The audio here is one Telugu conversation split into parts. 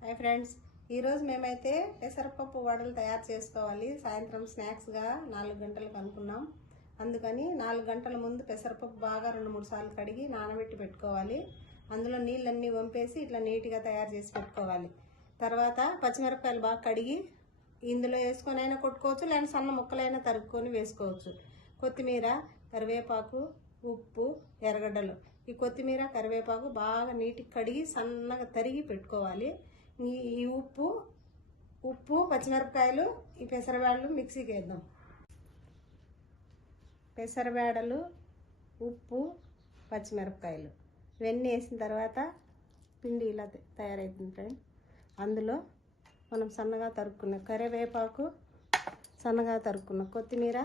హాయ్ ఫ్రెండ్స్, ఈరోజు మేమైతే పెసరపప్పు వడలు తయారు చేసుకోవాలి. సాయంత్రం స్నాక్స్గా 4 గంటలకు అనుకున్నాం. అందుకని 4 గంటల ముందు పెసరపప్పు బాగా 2-3 సార్లు కడిగి నానబెట్టి పెట్టుకోవాలి. అందులో నీళ్ళన్నీ వంపేసి ఇట్లా నీట్గా తయారు చేసి పెట్టుకోవాలి. తర్వాత పచ్చిమిరపకాయలు బాగా కడిగి ఇందులో వేసుకొని అయినా కొట్టుకోవచ్చు, లేదా సన్న ముక్కలైనా తరుక్కొని వేసుకోవచ్చు. కొత్తిమీర, కరివేపాకు, ఉప్పు, ఎర్రగడ్డలు. ఈ కొత్తిమీర కరివేపాకు బాగా నీటికి కడిగి సన్నగా తరిగి పెట్టుకోవాలి. ఈ ఉప్పు పచ్చిమిరపకాయలు, ఈ పెసరబేడలు మిక్సీకి వేద్దాం. పెసరబేడలు, ఉప్పు, పచ్చిమిరపకాయలు ఇవన్నీ వేసిన తర్వాత పిండి ఇలా తయారవుతుంది ఫ్రెండ్. అందులో మనం సన్నగా తరుక్కున్న కరివేపాకు, సన్నగా తరుక్కున్న కొత్తిమీర,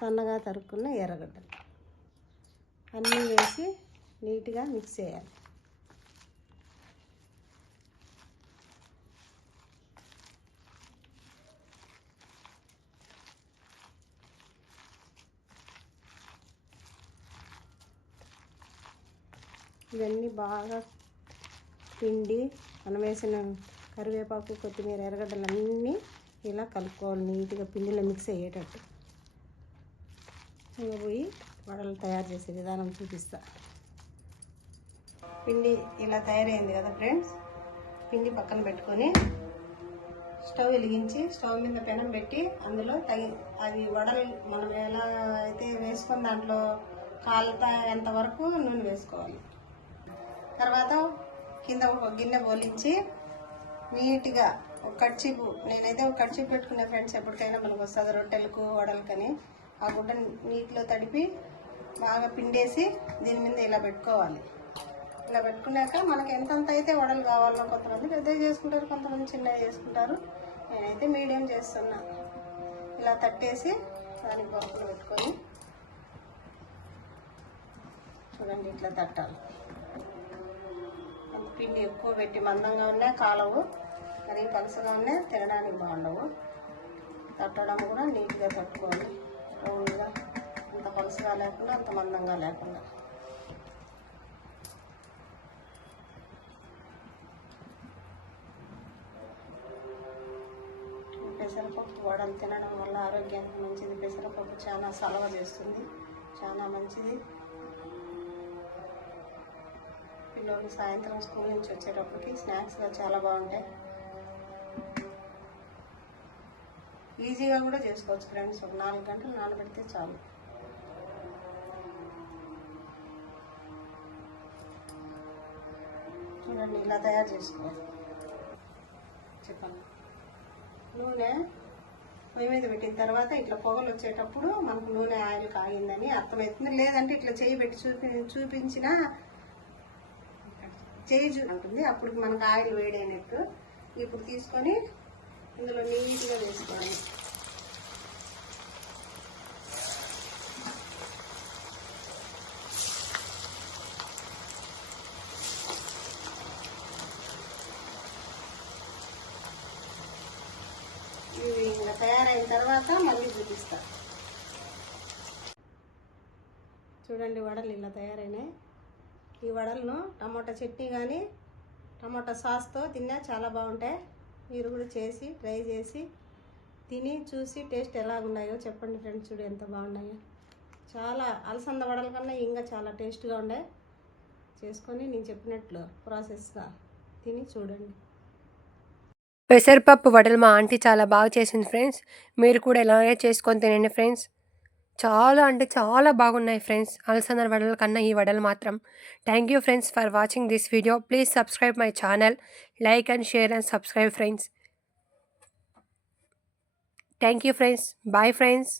సన్నగా తరుక్కున్న ఎర్రగడ్డలు అన్నీ వేసి నీట్గా మిక్స్ చేయాలి. ఇవన్నీ బాగా పిండి మనం వేసిన కరివేపాకు, కొత్తిమీర, ఎర్రగడ్డలు అన్నీ ఇలా కలుపుకోవాలి. నీట్గా పిండిలో మిక్స్ అయ్యేటట్టు. ఇంకా పోయి వడలు తయారు చేసే విధానం చూపిస్తా. పిండి ఇలా తయారైంది కదా ఫ్రెండ్స్. పిండి పక్కన పెట్టుకొని స్టవ్ వెలిగించి స్టవ్ మీద పెనం పెట్టి అందులో అది వడలు మనం ఎలా అయితే వేసుకొని దాంట్లో కాలుతాయంత వరకు నూనె వేసుకోవాలి. తర్వాత కింద ఒక గిన్నె పోలించి నీట్గా ఒక కర్చీపు, నేనైతే ఒక కర్చీపు పెట్టుకునే ఫ్రెండ్స్, ఎప్పటికైనా మనకు వస్తుంది రొట్టెలకు వడలకని. ఆ గుడ్డ నీటిలో తడిపి బాగా పిండేసి దీని మీద ఇలా పెట్టుకోవాలి. ఇలా పెట్టుకున్నాక మనకి ఎంతంత అయితే వడలు కావాలో, కొంతమంది పెద్దవి చేసుకుంటారు, కొంతమంది చిన్నవి చేసుకుంటారు. నేనైతే మీడియం చేస్తున్నా. ఇలా తట్టేసి దానికి బొక్కలు పెట్టుకొని చూడండి ఇట్లా తట్టాలి. అంత పిండి ఎక్కువ పెట్టి మందంగా ఉన్నాయి కాలవు, మరి పలుసగా ఉన్నాయి తినడానికి బాగుండవు. తట్టడం కూడా నీట్గా తట్టుకోవాలి. రౌండ్గా, అంత పలుసగా లేకుండా అంత మందంగా లేకుండా. పెసరపప్పు వడలు తినడం వల్ల ఆరోగ్యానికి మంచిది. పెసరపప్పు చాలా సలవ చేస్తుంది, చాలా మంచిది. పిల్లలు సాయంత్రం స్కూల్ నుంచి వచ్చేటప్పటికి స్నాక్స్గా చాలా బాగుంటాయి. ఈజీగా కూడా చేసుకోవచ్చు ఫ్రెండ్స్. ఒక 4 గంటలు నానబెడితే చాలు. చూడండి ఇలా తయారు చేసుకోవాలి. చెప్పండి. నూనె పొయ్యి మీద పెట్టిన తర్వాత ఇట్లా పొగలు వచ్చేటప్పుడు మనకు నూనె ఆయిల్ కాగిందని అర్థమవుతుంది. లేదంటే ఇట్లా చేయి పెట్టి చూపించిన చేయి ఉంటుంది, అప్పుడు మనకు ఆయిల్ వేడైనట్టు. ఇప్పుడు తీసుకొని ఇందులో నీట్గా వేసుకోవాలి. ఇవి ఇంకా తయారైన తర్వాత మళ్ళీ చూపిస్తా. చూడండి వడలు ఇలా తయారైనాయి. ఈ వడలను టమాటా చట్నీ కానీ టమాటా సాస్తో తిన్నా చాలా బాగుంటాయి. మీరు కూడా చేసి ట్రై చేసి తిని చూసి టేస్ట్ ఎలా ఉన్నాయో చెప్పండి ఫ్రెండ్స్. చూడు ఎంత బాగున్నాయో. చాలా అలసంద వడల కన్నా ఇంకా చాలా టేస్ట్గా ఉన్నాయి. చేసుకొని నేను చెప్పినట్లు ప్రాసెస్గా తిని చూడండి. పెసరపప్పు వడలు మా ఆంటీ చాలా బాగా చేసింది ఫ్రెండ్స్. మీరు కూడా ఇలాగే చేసుకొని తినండి ఫ్రెండ్స్. చాలా అంటే చాలా బాగున్నాయి ఫ్రెండ్స్. అలసంద వడల కన్నా ఈ వడలు మాత్రం. Thank you friends for watching this video. Please subscribe my channel. Like and share and subscribe friends. Thank you friends. Bye friends.